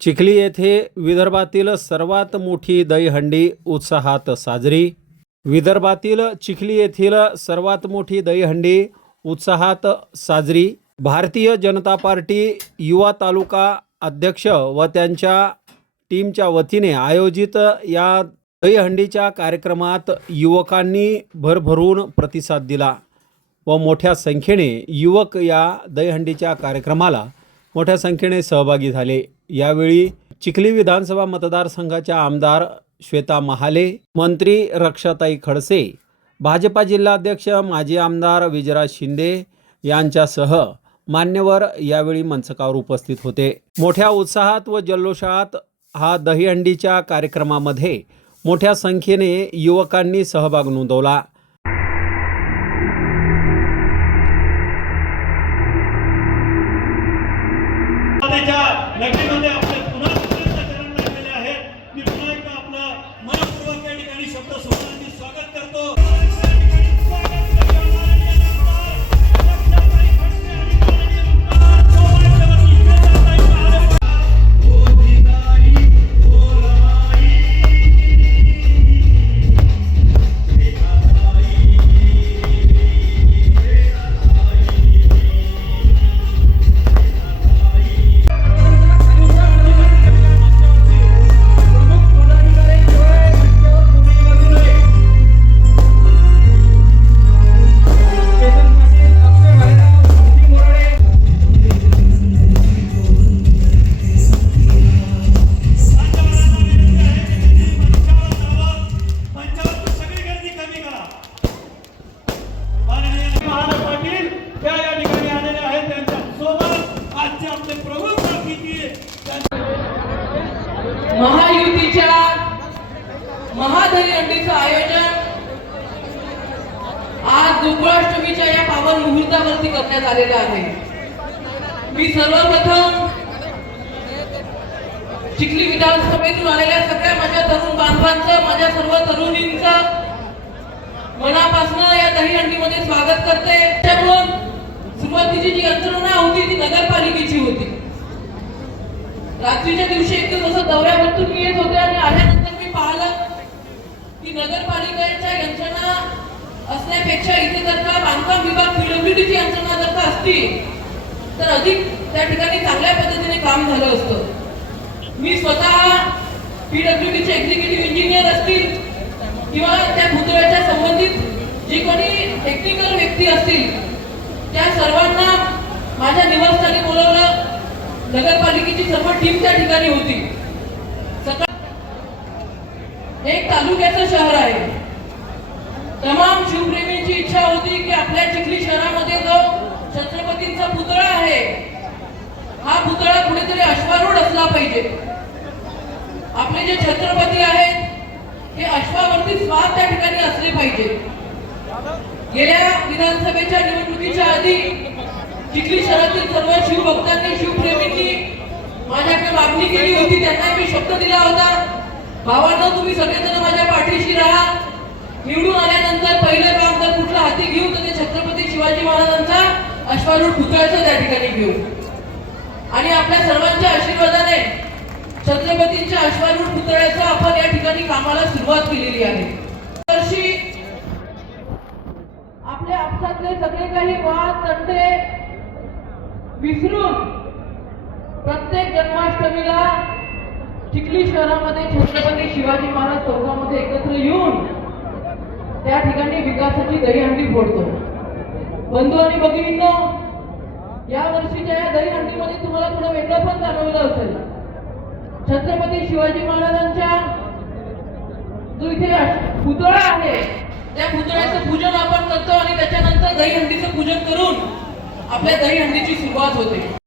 चिखली येथे विदर्भातील सर्वात मोठी दहीहंडी उत्साहात साजरी. विदर्भातील चिखली येथील सर्वात मोठी दहीहंडी उत्साहात साजरी. भारतीय जनता पार्टी युवा तालुका अध्यक्ष व त्यांच्या टीमच्या वतीने आयोजित या दहीहंडीच्या कार्यक्रमात युवकांनी भरभरून प्रतिसाद दिला व मोठ्या संख्येने युवक या दहीहंडीच्या कार्यक्रमाला मोठ्या संख्येने सहभागी झाले. यावेळी चिखली विधानसभा मतदारसंघाच्या आमदार श्वेता महाले मंत्री रक्षाताई खडसे भाजपा जिल्हाध्यक्ष माजी आमदार विजयराज शिंदे यांच्यासह मान्यवर यावेळी मंचकावर उपस्थित होते. मोठ्या उत्साहात व जल्लोषात हा दहीहंडीच्या कार्यक्रमामध्ये मोठ्या संख्येने युवकांनी सहभाग नोंदवला. महायुतीच्या महादहीहंडीचं आयोजन आज दुर्गाष्टमीच्या या पावन मुहूर्तावरती करण्यात आलेलं आहे. मी सर्वप्रथम चिखली विधानसभेतून आलेल्या सगळ्या माझ्या तरुण बांधवांचं माझ्या सर्व तरुणींचं मनापासून या दहीहंडीमध्ये स्वागत करते. त्यामुळं सुरुवातीची जी यंत्रणा होती ती नगरपालिकेची रात्रीच्या दिवशी एक जसं दौऱ्यावरतून मी येत होते आणि आल्यानंतर मी पाहिलं की नगरपालिकेच्या यंत्रणा असण्यापेक्षा इथे जर का बांधकाम विभाग पीडब्ल्यूडीची यंत्रणा जर का असती तर अधिक त्या ठिकाणी चांगल्या पद्धतीने काम झालं असतं. मी स्वतः पीडब्ल्यूडीचे एक्झिक्युटिव्ह इंजिनियर असतील किंवा त्या पुतळ्याच्या संबंधित जी कोणी टेक्निकल व्यक्ती असतील त्या सर्वांना माझ्या निवासस्थानी बोलवलं. नगरपालिकेची सर्व टीम त्या ठिकाणी होती. सकाळ एक तालुक्याचं शहर आहे. तमाम शिवप्रेमींची इच्छा होती की आपल्या चिखली शहरामध्ये जो छत्रपतींचा पुतळा आहे हा पुतळा कुठेतरी अश्वारूढ असला पाहिजे. आपले जे छत्रपती आहेत हे अश्वावरती स्वार त्या ठिकाणी असले पाहिजे. गेल्या विधानसभेच्या निवडणुकीच्या आधी चिखली शहरातील सर्व शिवभक्तांनी शिवप्रेमींनी मागणी केली होती त्यांना मी शब्द दिला होता. भावांना तुम्ही सगळेजण माझ्या पाठीशी राहा. निवडून आल्यानंतर पहिलं काम जर कुठलं हाती घेऊ तर ते छत्रपती शिवाजी महाराजांचा अश्वारूढ पुतळ्याचं त्या ठिकाणी घेऊ. आणि आपल्या सर्वांच्या आशीर्वादाने छत्रपतींच्या अश्वारूढ पुतळ्याचं आपण या ठिकाणी कामाला सुरुवात केलेली आहे. वर्षी आपल्या आपसातले सगळे काही वाद तंटे विसरून प्रत्येक जन्माष्टमीला चिखली शहरामध्ये छत्रपती शिवाजी महाराज चौकामध्ये एकत्र येऊन त्या ठिकाणी विकासाची दहीहंडी फोडतो. बंधू आणि भगिनींनो या वर्षीच्या या दहीहंडीमध्ये तुम्हाला थोडं वेगळं पण जाणवलं असेल. छत्रपती शिवाजी महाराजांच्या जो इथे पुतळा आहे त्या पुतळ्याचं पूजन आपण करतो आणि त्याच्यानंतर दहीहंडीचं पूजन करून आपल्या दहीहंडीची सुरुवात होते.